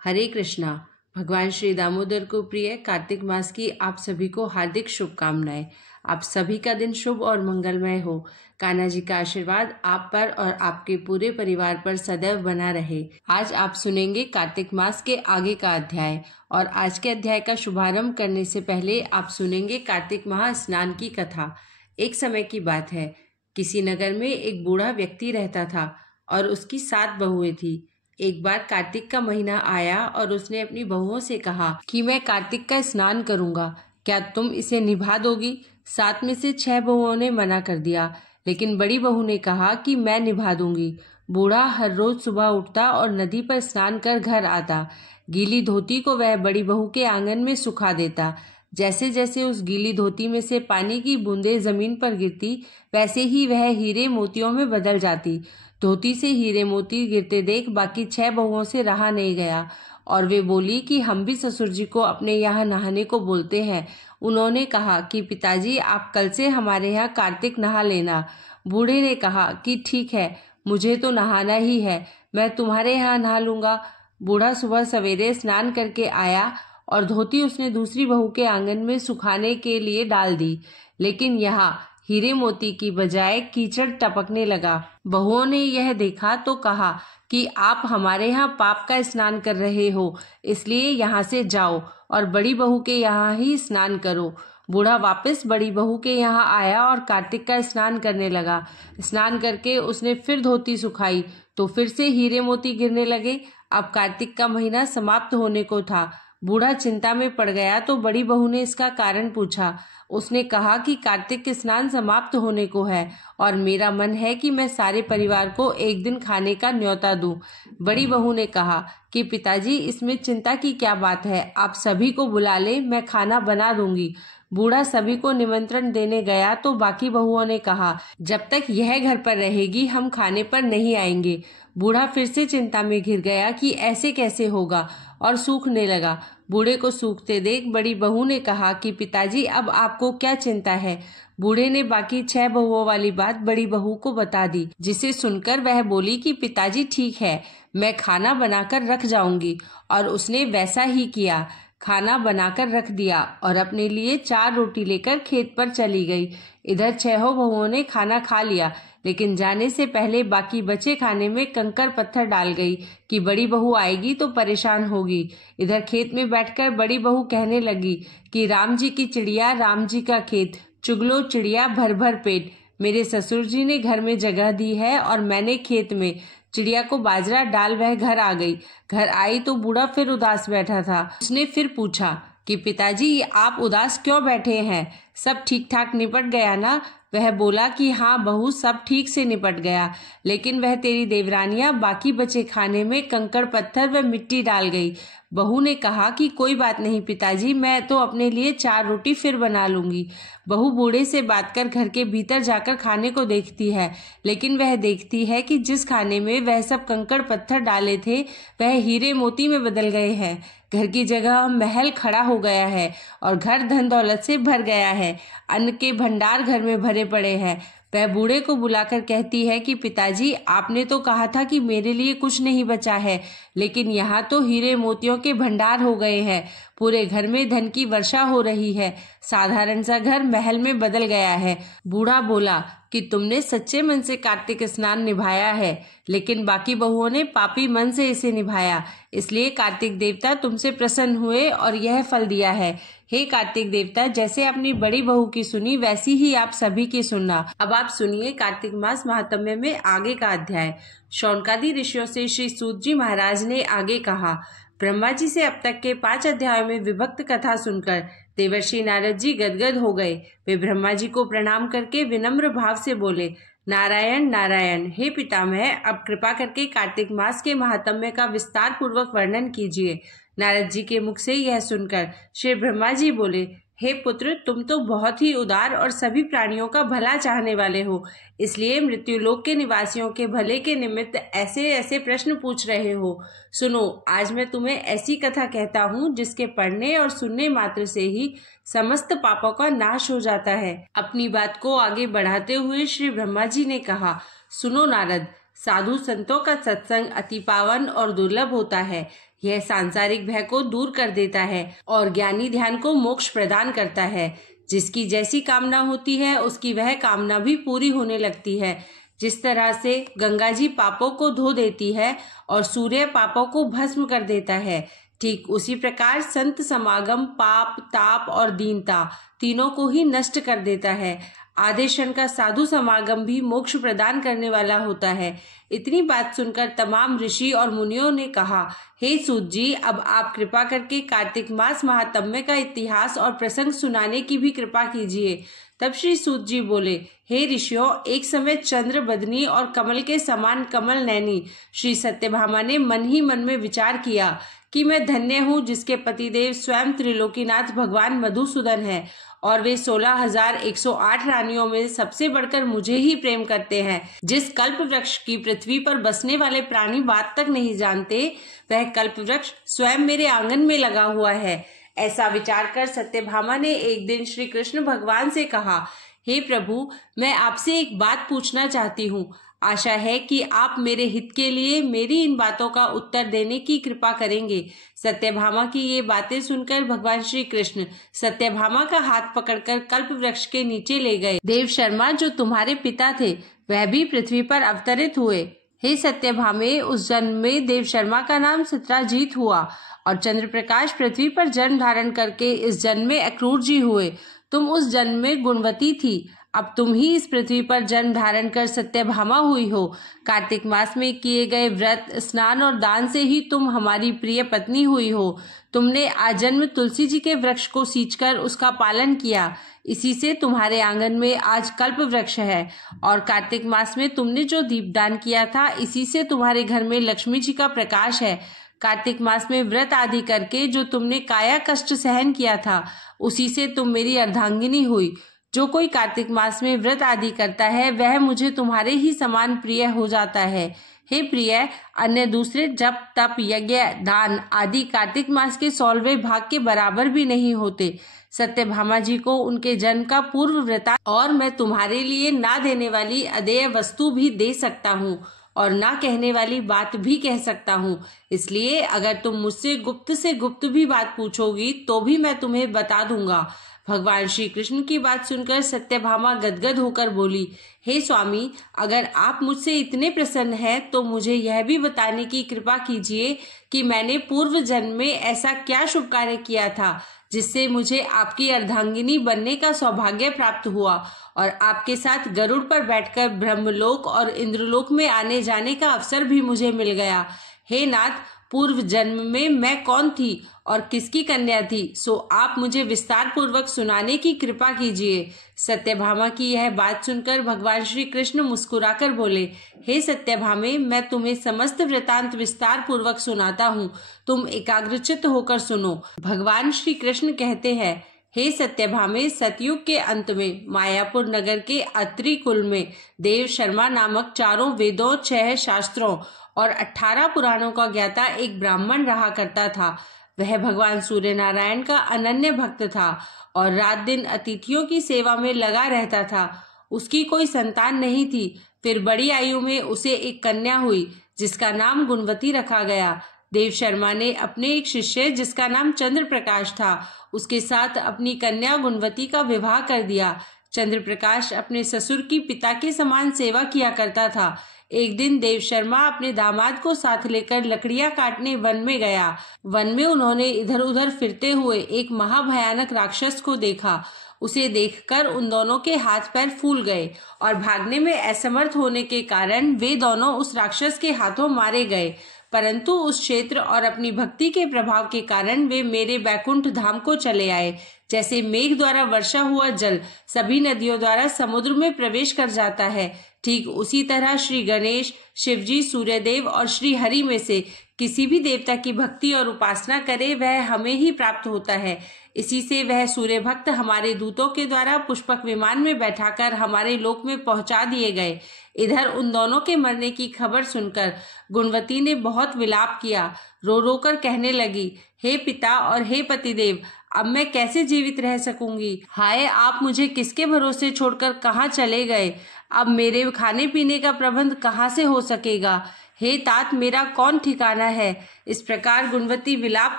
हरे कृष्णा। भगवान श्री दामोदर को प्रिय कार्तिक मास की आप सभी को हार्दिक शुभकामनाएं। आप सभी का दिन शुभ और मंगलमय हो। कान्हा जी का आशीर्वाद आप पर और आपके पूरे परिवार पर सदैव बना रहे। आज आप सुनेंगे कार्तिक मास के आगे का अध्याय, और आज के अध्याय का शुभारंभ करने से पहले आप सुनेंगे कार्तिक महा स्नान की कथा। एक समय की बात है, किसी नगर में एक बूढ़ा व्यक्ति रहता था और उसकी 7 बहुएं थी। एक बार कार्तिक का महीना आया और उसने अपनी बहुओं से कहा कि मैं कार्तिक का स्नान करूंगा, क्या तुम इसे निभा दोगी? 7 में से 6 बहुओं ने मना कर दिया, लेकिन बड़ी बहू ने कहा कि मैं निभा दूंगी। बूढ़ा हर रोज सुबह उठता और नदी पर स्नान कर घर आता। गीली धोती को वह बड़ी बहू के आंगन में सुखा देता। जैसे जैसे उस गीली धोती में से पानी की बूंदें जमीन पर गिरती, वैसे ही वह हीरे मोतियों में बदल जाती। धोती से हीरे मोती गिरते देख बाकी 6 बहुओं से रहा नहीं गया और वे बोली कि हम भी ससुर जी को अपने यहाँ नहाने को बोलते हैं। उन्होंने कहा कि पिताजी, आप कल से हमारे यहाँ कार्तिक नहा लेना। बूढ़े ने कहा कि ठीक है, मुझे तो नहाना ही है, मैं तुम्हारे यहाँ नहा लूंगा। बूढ़ा सुबह सवेरे स्नान करके आया और धोती उसने दूसरी बहू के आंगन में सुखाने के लिए डाल दी, लेकिन यहाँ हीरे मोती की बजाय कीचड़ टपकने लगा। बहुओं ने यह देखा तो कहा कि आप हमारे यहाँ पाप का स्नान कर रहे हो, इसलिए यहाँ से जाओ और बड़ी बहू के यहाँ ही स्नान करो। बूढ़ा वापस बड़ी बहू के यहाँ आया और कार्तिक का स्नान करने लगा। स्नान करके उसने फिर धोती सुखाई तो फिर से हीरे मोती गिरने लगे। अब कार्तिक का महीना समाप्त होने को था। बूढ़ा चिंता में पड़ गया तो बड़ी बहू ने इसका कारण पूछा। उसने कहा कि कार्तिक के स्नान समाप्त होने को है और मेरा मन है कि मैं सारे परिवार को एक दिन खाने का न्योता दूं। बड़ी बहू ने कहा कि पिताजी, इसमें चिंता की क्या बात है, आप सभी को बुला ले, मैं खाना बना दूंगी। बूढ़ा सभी को निमंत्रण देने गया तो बाकी बहुओं ने कहा, जब तक यह घर पर रहेगी हम खाने पर नहीं आएंगे। बूढ़ा फिर से चिंता में घिर गया कि ऐसे कैसे होगा और सूखने लगा। बूढ़े को सूखते देख बड़ी बहू ने कहा कि पिताजी, अब आपको क्या चिंता है? बूढ़े ने बाकी 6 बहुओं वाली बात बड़ी बहू को बता दी, जिसे सुनकर वह बोली कि पिताजी ठीक है, मैं खाना बनाकर रख जाऊंगी। और उसने वैसा ही किया। खाना बनाकर रख दिया और अपने लिए 4 रोटी लेकर खेत पर चली गई। इधर 6 बहुओं ने खाना खा लिया, लेकिन जाने से पहले बाकी बचे खाने में कंकर पत्थर डाल गई कि बड़ी बहू आएगी तो परेशान होगी। इधर खेत में बैठकर बड़ी बहू कहने लगी कि राम जी की चिड़िया, राम जी का खेत, चुगलो चिड़िया भर भर पेट। मेरे ससुर जी ने घर में जगह दी है और मैंने खेत में। चिड़िया को बाजरा डाल वह घर आ गई। घर आई तो बूढ़ा फिर उदास बैठा था। उसने फिर पूछा कि पिताजी, आप उदास क्यों बैठे हैं? सब ठीक ठाक निपट गया ना? वह बोला कि हाँ बहू, सब ठीक से निपट गया, लेकिन वह तेरी देवरानियां बाकी बचे खाने में कंकड़ पत्थर व मिट्टी डाल गई। बहू ने कहा कि कोई बात नहीं पिताजी, मैं तो अपने लिए 4 रोटी फिर बना लूंगी। बहू बूढ़े से बात कर घर के भीतर जाकर खाने को देखती है, लेकिन वह देखती है कि जिस खाने में वह सब कंकड़ पत्थर डाले थे वह हीरे मोती में बदल गए हैं। घर की जगह महल खड़ा हो गया है और घर धन दौलत से भर गया है। अन्न के भंडार घर में भरे पड़े हैं। वह बूढ़े को बुलाकर कहती है कि पिताजी, आपने तो कहा था कि मेरे लिए कुछ नहीं बचा है, लेकिन यहाँ तो हीरे मोतियों के भंडार हो गए हैं। पूरे घर में धन की वर्षा हो रही है। साधारण सा घर महल में बदल गया है। बूढ़ा बोला कि तुमने सच्चे मन से कार्तिक स्नान निभाया है, लेकिन बाकी बहुओं ने पापी मन से इसे निभाया, इसलिए कार्तिक देवता तुमसे प्रसन्न हुए और यह फल दिया है। हे कार्तिक देवता, जैसे अपनी बड़ी बहू की सुनी वैसी ही आप सभी की सुनना। अब आप सुनिए कार्तिक मास महात्म्य में आगे का अध्याय। शौनकादि ऋषियों से श्री सूत जी महाराज ने आगे कहा। ब्रह्मा जी से अब तक के 5 अध्यायों में विभक्त कथा सुनकर देवर्षि नारद जी गदगद हो गए। वे ब्रह्मा जी को प्रणाम करके विनम्र भाव से बोले, नारायण नारायण, हे पितामह, अब कृपा करके कार्तिक मास के महात्म्य का विस्तार पूर्वक वर्णन कीजिए। नारद जी के मुख से यह सुनकर श्री ब्रह्मा जी बोले, हे पुत्र, तुम तो बहुत ही उदार और सभी प्राणियों का भला चाहने वाले हो, इसलिए मृत्युलोक के निवासियों के भले के निमित्त ऐसे ऐसे प्रश्न पूछ रहे हो। सुनो, आज मैं तुम्हें ऐसी कथा कहता हूँ जिसके पढ़ने और सुनने मात्र से ही समस्त पापों का नाश हो जाता है। अपनी बात को आगे बढ़ाते हुए श्री ब्रह्मा जी ने कहा, सुनो नारद, साधु संतों का सत्संग अति पावन और दुर्लभ होता है। यह सांसारिक भय को दूर कर देता है और ज्ञानी ध्यान को मोक्ष प्रदान करता है। जिसकी जैसी कामना होती है उसकी वह कामना भी पूरी होने लगती है। जिस तरह से गंगा जी पापों को धो देती है और सूर्य पापों को भस्म कर देता है, ठीक उसी प्रकार संत समागम पाप, ताप और दीनता तीनों को ही नष्ट कर देता है। आधे क्षण का साधु समागम भी मोक्ष प्रदान करने वाला होता है। इतनी बात सुनकर तमाम ऋषि और मुनियों ने कहा, हे सूत जी, अब आप कृपा करके कार्तिक मास महात्म्य का इतिहास और प्रसंग सुनाने की भी कृपा कीजिए। तब श्री सूत जी बोले, हे ऋषियों, एक समय चंद्र बदनी और कमल के समान कमल नैनी श्री सत्यभामा ने मन ही मन में विचार किया कि मैं धन्य हूँ जिसके पतिदेव स्वयं त्रिलोकीनाथ भगवान मधुसूदन है और वे 16,108 रानियों में सबसे बढ़कर मुझे ही प्रेम करते हैं। जिस कल्प वृक्ष की पृथ्वी पर बसने वाले प्राणी बात तक नहीं जानते, वह कल्प वृक्ष स्वयं मेरे आंगन में लगा हुआ है। ऐसा विचार कर सत्यभामा ने एक दिन श्री कृष्ण भगवान से कहा, हे प्रभु, मैं आपसे एक बात पूछना चाहती हूँ। आशा है कि आप मेरे हित के लिए मेरी इन बातों का उत्तर देने की कृपा करेंगे। सत्यभामा की ये बातें सुनकर भगवान श्री कृष्ण सत्यभामा का हाथ पकड़कर कल्प वृक्ष के नीचे ले गए। देव शर्मा जो तुम्हारे पिता थे वह भी पृथ्वी पर अवतरित हुए। हे सत्यभामे, उस जन्म में देव शर्मा का नाम सत्राजीत हुआ और चंद्र प्रकाश पृथ्वी पर जन्म धारण करके इस जन्म में अक्रूर जी हुए। तुम उस जन्म में गुणवती थी, अब तुम ही इस पृथ्वी पर जन्म धारण कर सत्यभामा हुई हो। कार्तिक मास में किए गए व्रत, स्नान और दान से ही तुम हमारी प्रिय पत्नी हुई हो। तुमने आजन्म तुलसी जी के वृक्ष को सींचकर उसका पालन किया, इसी से तुम्हारे आंगन में आज कल्प वृक्ष है। और कार्तिक मास में तुमने जो दीपदान किया था, इसी से तुम्हारे घर में लक्ष्मी जी का प्रकाश है। कार्तिक मास में व्रत आदि करके जो तुमने काया कष्ट सहन किया था, उसी से तुम मेरी अर्धांगिनी हुई। जो कोई कार्तिक मास में व्रत आदि करता है वह मुझे तुम्हारे ही समान प्रिय हो जाता है। हे प्रिय, अन्य दूसरे जप तप यज्ञ दान आदि कार्तिक मास के 16वें भाग के बराबर भी नहीं होते। सत्यभामा जी को उनके जन्म का पूर्व वृता और मैं तुम्हारे लिए ना देने वाली अदेय वस्तु भी दे सकता हूँ और ना कहने वाली बात भी कह सकता हूँ। इसलिए अगर तुम मुझसे गुप्त से गुप्त भी बात पूछोगी तो भी मैं तुम्हें बता दूंगा। भगवान श्री कृष्ण की बात सुनकर सत्यभामा गदगद होकर बोली, हे स्वामी, अगर आप मुझसे इतने प्रसन्न हैं तो मुझे यह भी बताने की कृपा कीजिए कि मैंने पूर्व जन्म में ऐसा क्या शुभ कार्य किया था जिससे मुझे आपकी अर्धांगिनी बनने का सौभाग्य प्राप्त हुआ और आपके साथ गरुड़ पर बैठकर ब्रह्मलोक और इंद्रलोक में आने जाने का अवसर भी मुझे मिल गया। हे नाथ, पूर्व जन्म में मैं कौन थी और किसकी कन्या थी, सो आप मुझे विस्तार पूर्वक सुनाने की कृपा कीजिए। सत्यभामा की यह बात सुनकर भगवान श्री कृष्ण मुस्कुराकर बोले, हे सत्यभामे, मैं तुम्हें समस्त वृतांत विस्तार पूर्वक सुनाता हूँ, तुम एकाग्रचित्त होकर सुनो। भगवान श्री कृष्ण कहते हैं, हे सत्यभामे, सतयुग के अंत में मायापुर नगर के अत्रि कुल में देव शर्मा नामक 4 वेदों, 6 शास्त्रों और 18 पुराणों का ज्ञाता एक ब्राह्मण रहा करता था। वह भगवान सूर्य नारायण का अनन्य भक्त था और रात दिन अतिथियों की सेवा में लगा रहता था। उसकी कोई संतान नहीं थी। फिर बड़ी आयु में उसे एक कन्या हुई जिसका नाम गुणवती रखा गया। देव शर्मा ने अपने एक शिष्य जिसका नाम चंद्र प्रकाश था, उसके साथ अपनी कन्या गुणवती का विवाह कर दिया। चंद्र प्रकाश अपने ससुर की पिता के समान सेवा किया करता था। एक दिन देव शर्मा अपने दामाद को साथ लेकर लकड़ियां काटने वन में गया। वन में उन्होंने इधर उधर फिरते हुए एक महाभयानक राक्षस को देखा। उसे देखकर उन दोनों के हाथ पैर फूल गए और भागने में असमर्थ होने के कारण वे दोनों उस राक्षस के हाथों मारे गए। परंतु उस क्षेत्र और अपनी भक्ति के प्रभाव के कारण वे मेरे बैकुंठ धाम को चले आए। जैसे मेघ द्वारा वर्षा हुआ जल सभी नदियों द्वारा समुद्र में प्रवेश कर जाता है, ठीक उसी तरह श्री गणेश, शिवजी, सूर्यदेव और श्री हरि में से किसी भी देवता की भक्ति और उपासना करे वह हमें ही प्राप्त होता है। इसी से वह सूर्य भक्त हमारे दूतों के द्वारा पुष्पक विमान में बैठाकर हमारे लोक में पहुंचा दिए गए। इधर उन दोनों के मरने की खबर सुनकर गुणवती ने बहुत विलाप किया। रो रो कर कहने लगी, हे पिता और हे पतिदेव, अब मैं कैसे जीवित रह सकूंगी। हाय, आप मुझे किसके भरोसे छोड़कर कहाँ चले गए। अब मेरे खाने पीने का प्रबंध कहाँ से हो सकेगा। हे तात, मेरा कौन ठिकाना है। इस प्रकार गुणवती विलाप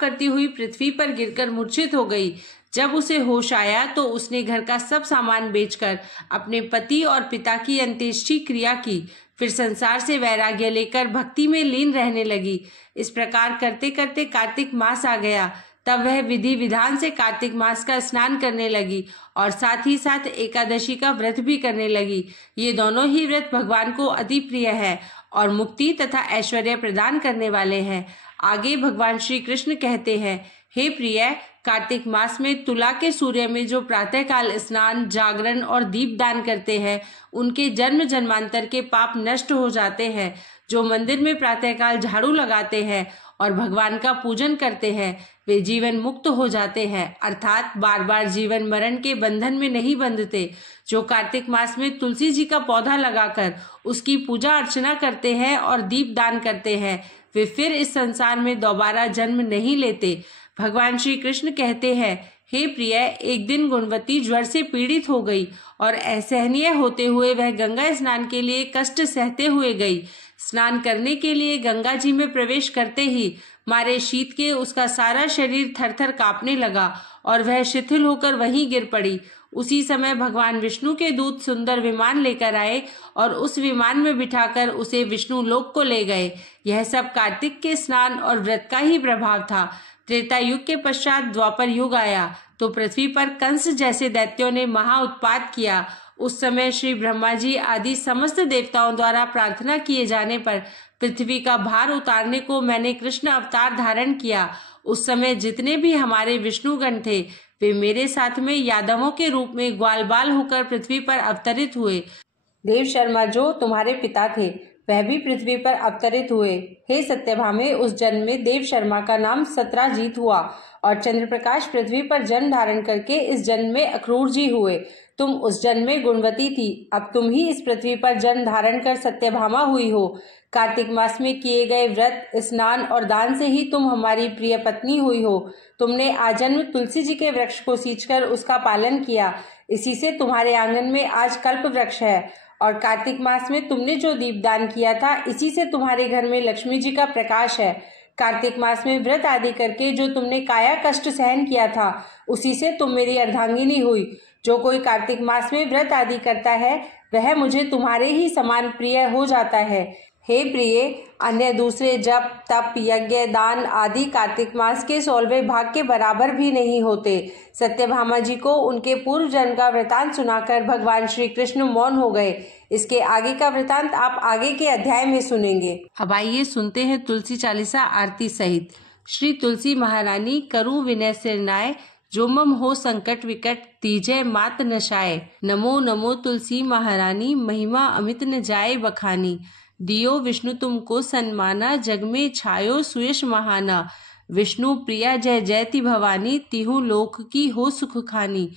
करती हुई पृथ्वी पर गिरकर मूर्छित हो गई। जब उसे होश आया तो उसने घर का सब सामान बेचकर अपने पति और पिता की अंत्येष्टि क्रिया की। फिर संसार से वैराग्य लेकर भक्ति में लीन रहने लगी। इस प्रकार करते करते कार्तिक मास आ गया। तब वह विधि विधान से कार्तिक मास का स्नान करने लगी और साथ ही साथ एकादशी का व्रत भी करने लगी। ये दोनों ही व्रत भगवान को अति प्रिय है और मुक्ति तथा ऐश्वर्य प्रदान करने वाले हैं। आगे भगवान श्री कृष्ण कहते हैं, हे प्रिय, कार्तिक मास में तुला के सूर्य में जो प्रातःकाल स्नान, जागरण और दीप दान करते हैं, उनके जन्म जन्मांतर के पाप नष्ट हो जाते हैं। जो मंदिर में प्रातःकाल झाड़ू लगाते हैं और भगवान का पूजन करते हैं, वे जीवन मुक्त हो जाते हैं, अर्थात बार बार जीवन मरण के बंधन में नहीं बंधते। जो कार्तिक मास में तुलसी जी का पौधा लगाकर उसकी पूजा अर्चना करते हैं और दीप दान करते हैं, वे फिर इस संसार में दोबारा जन्म नहीं लेते। भगवान श्री कृष्ण कहते हैं, हे प्रिय, एक दिन गुणवती ज्वर से पीड़ित हो गई और असहनीय होते हुए वह गंगा स्नान के लिए कष्ट सहते हुए गई। स्नान करने के लिए गंगा जी में प्रवेश करते ही मारे शीत के उसका सारा शरीर थरथर कांपने लगा और वह शिथिल होकर वहीं गिर पड़ी। उसी समय भगवान विष्णु के दूत सुंदर विमान लेकर आए और उस विमान में बिठाकर उसे विष्णु लोक को ले गए। यह सब कार्तिक के स्नान और व्रत का ही प्रभाव था। त्रेता युग के पश्चात द्वापर युग आया तो पृथ्वी पर कंस जैसे दैत्यों ने महा उत्पात किया। उस समय श्री ब्रह्मा जी आदि समस्त देवताओं द्वारा प्रार्थना किए जाने पर पृथ्वी का भार उतारने को मैंने कृष्ण अवतार धारण किया। उस समय जितने भी हमारे विष्णुगण थे, वे मेरे साथ में यादवों के रूप में ग्वाल बाल होकर पृथ्वी पर अवतरित हुए। देव शर्मा जो तुम्हारे पिता थे, वह भी पृथ्वी पर अवतरित हुए। हे सत्यभामे, उस जन्म में देव शर्मा का नाम सत्राजीत हुआ और चंद्रप्रकाश पृथ्वी पर जन्म धारण करके इस जन्म में अक्रूर जी हुए। तुम उस जन्म में गुणवती थी, अब तुम ही इस पृथ्वी पर जन्म धारण कर सत्यभामा हुई हो। कार्तिक मास में किए गए व्रत, स्नान और दान से ही तुम हमारी प्रिय पत्नी हुई हो। तुमने आजन्म तुलसी जी के वृक्ष को सींचकर उसका पालन किया, इसी से तुम्हारे आंगन में आज कल्प वृक्ष है। और कार्तिक मास में तुमने जो दीपदान किया था, इसी से तुम्हारे घर में लक्ष्मी जी का प्रकाश है। कार्तिक मास में व्रत आदि करके जो तुमने काया कष्ट सहन किया था, उसी से तुम मेरी अर्धांगिनी हुई। जो कोई कार्तिक मास में व्रत आदि करता है, वह मुझे तुम्हारे ही समान प्रिय हो जाता है। हे प्रिय, अन्य दूसरे जप, तप, यज्ञ, दान आदि कार्तिक मास के 16वें भाग के बराबर भी नहीं होते। सत्यभामा जी को उनके पूर्व जन्म का वृतांत सुनाकर भगवान श्री कृष्ण मौन हो गए। इसके आगे का वृतांत आप आगे के अध्याय में सुनेंगे। अब आइए सुनते हैं तुलसी चालीसा आरती सहित। श्री तुलसी महारानी करु विनय सिरनाय, जो मम हो संकट विकट तीजय मात नशाए। नमो नमो तुलसी महारानी, महिमा अमित न जाए बखानी। दियो विष्णु तुमको सन्माना, जग में छायो सुयश महाना। विष्णु प्रिया जय जयति भवानी, तिहु लोक की हो सुख खानी।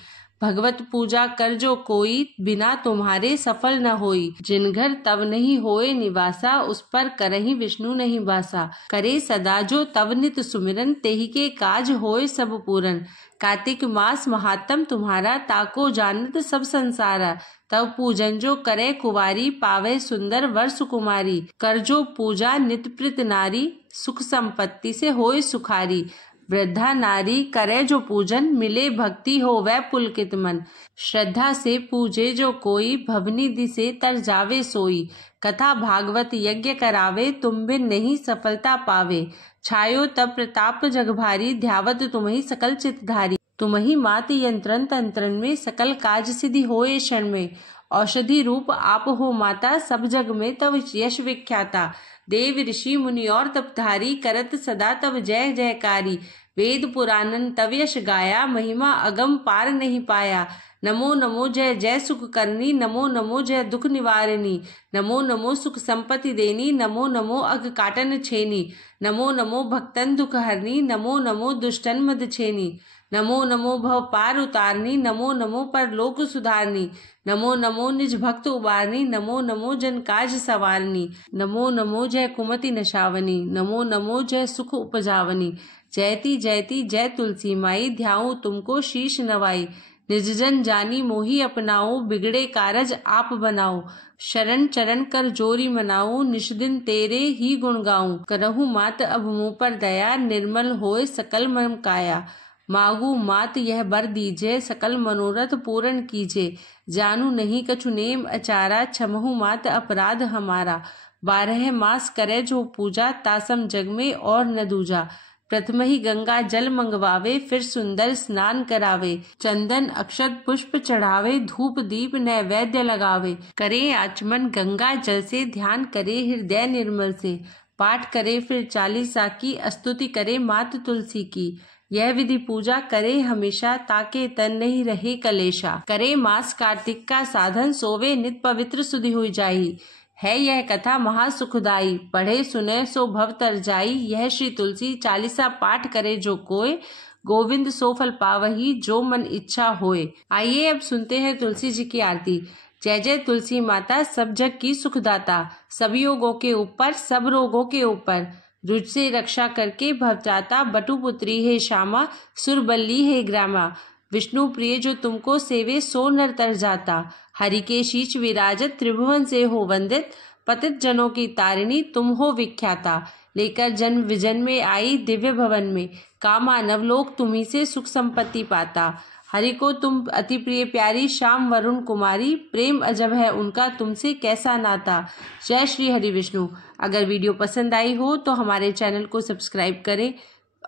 भगवत पूजा कर जो कोई, बिना तुम्हारे सफल न होई। जिन घर तब नहीं होए निवासा, उस पर करहि विष्णु नहीं बासा। करे सदा जो तब नित सुमिरन, तेहि के काज होए सब पूरन। कार्तिक मास महात्म तुम्हारा, ताको जानत सब संसारा। तब पूजन जो करे कुवारी, पावे सुंदर वर सुकुमारी। कर जो पूजा नित प्रीत नारी, सुख संपत्ति से होए सुखारी। वृद्धा नारी करे जो पूजन, मिले भक्ति हो वै पुलकित मन। श्रद्धा से पूजे जो कोई, भवनिधि से तर जावे सोई। कथा भागवत यज्ञ करावे, तुम बिन नहीं सफलता पावे। छायो तब प्रताप जग भारी, ध्यावत तुम्हि सकल चितधारी। तुम्हि मात यंत्रन तंत्रन में, सकल काज सिद्धि होए क्षण में। औषधि रूप आप हो माता, सब जग में तब यश विख्याता। देव ऋषि मुनि और तपधारी, करत सदा तब जय जयकारी। वेद पुराणन तव यश गाया, महिमा अगम पार नहीं पाया। नमो नमो जय जय सुख करनी, नमो नमो जय दुख निवारणी। नमो नमो सुख संपत्ति देनी, नमो नमो अग काटन छेनी। नमो नमो भक्तन दुख हरनी, नमो नमो दुष्टन मद छेनी। नमो नमो भव पार उतारनी, नमो नमो पर लोक सुधारनी। नमो नमो निज भक्त उबारनी, नमो नमो जन काज सवारनी। नमो नमो जय कुमति नशावनी, नमो नमो जय सुख उपजावनी। जयति जयति जय तुलसी माई, ध्याऊं तुमको शीश नवाई। निज जन जानी मोही अपनाओ, बिगड़े कारज आप बनाओ। शरण चरण कर जोरी मनाऊं, निश दिन तेरे ही गुण गाऊं। करहु मात अब मुँह पर दया, निर्मल होए सकल मम काया। मांगू मात यह बर दीजे, सकल मनोरथ पूर्ण कीजे। जानू नहीं कछु नेम अचारा, क्षमहु मात अपराध हमारा। 12 मास करे जो पूजा, तासम जग में और न दूजा। प्रथम ही गंगा जल मंगवावे, फिर सुंदर स्नान करावे। चंदन अक्षत पुष्प चढ़ावे, धूप दीप नैवेद्य लगावे। करे आचमन गंगा जल से, ध्यान करे हृदय निर्मल से। पाठ करे फिर 40 की, स्तुति करे मात तुलसी की। यह विधि पूजा करे हमेशा, ताके तन नहीं रहे कलेशा। करे मास कार्तिक का साधन, सोवे नित पवित्र सुधि हुई जाई। है यह कथा महासुखदाई, पढ़े सुने सो भव तर जाई। यह श्री तुलसी 40 पाठ करे जो कोय, गोविंद सो फल पावही जो मन इच्छा होए। आइए अब सुनते हैं तुलसी जी की आरती। जय जय तुलसी माता, सब जग की सुखदाता। सब योगों के ऊपर, सब रोगों के ऊपर, रुच से रक्षा करके भवत्राता। बटुपुत्री है श्यामा, सुरबल्ली है ग्रामा। विष्णु प्रिय जो तुमको सेवे, सो नर तर जाता। हरि के शीश विराजत, त्रिभुवन से हो वंदित। पतित जनों की तारिणी, तुम हो विख्याता। लेकर जन्म विजन में आई दिव्य भवन में, कामा नवलोक तुम्ही से सुख संपत्ति पाता। हरि को तुम अति प्रिय प्यारी, श्याम वरुण कुमारी। प्रेम अजब है उनका, तुमसे कैसा नाता। जय श्री हरि विष्णु। अगर वीडियो पसंद आई हो तो हमारे चैनल को सब्सक्राइब करें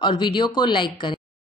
और वीडियो को लाइक करें।